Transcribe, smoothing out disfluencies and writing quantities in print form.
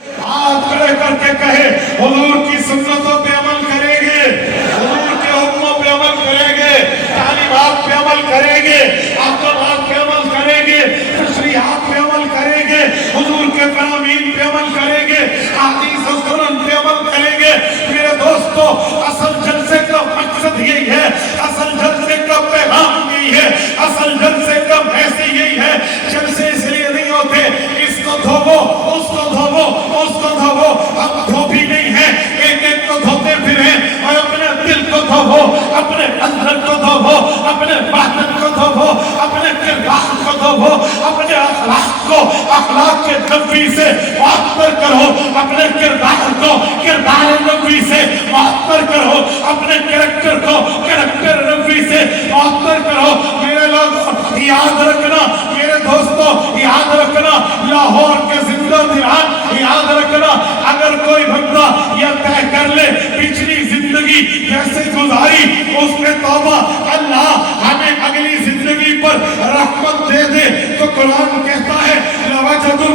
ہاتھ کھڑے کر کے کہے حضور کی سنتوں پہ عمل کریں گے، حضور کے حکموں پہ عمل کریں گے، تعلیمات پہ عمل کریں گے، احکامات پہ عمل کریں گے، تشریحات پہ عمل کریں گے، حضور کے فرامین پہ عمل کریں گے، حدیث و سنن پہ عمل کریں گے۔ میرے دوستو، اصل جلسے کا مقصد یہی ہے، اصل جلسے کا پیغام یہی ہے، اصل جلسے کا میسج یہی ہے۔ جلسے اس لیے نہیں ہوتے اس کو دھوو، اس کو دھوو، اس کو دھوو، ہم دھوبی نہیں ہیں، ایک ایک کو دھوتے پھریں، اور اپنے دل کو دھوو، اپنے اندر کو دھوو، اپنے باطن کو دھوو، اپنے کردار کو دھوو، اپنے اخلاق کو اخلاق کے نبی سے معطر کرو، اپنے کردار کو کردار نبی سے معطر کرو، اپنے کریکٹر کو کریکٹر نبی سے معطر کرو۔ میرے لوگ یاد رکھنا، میرے دوستو یاد رکھنا، لاہور کے زندہ دلان یاد رکھنا، اگر کوئی بندہ یہ طے کر لے پچھلی زندگی کیسے گزاری، اس میں توبہ، اللہ ہمیں اگلی زندگی پر رحمت دے دے، تو قرآن کہتا ہے لَوَجَدُ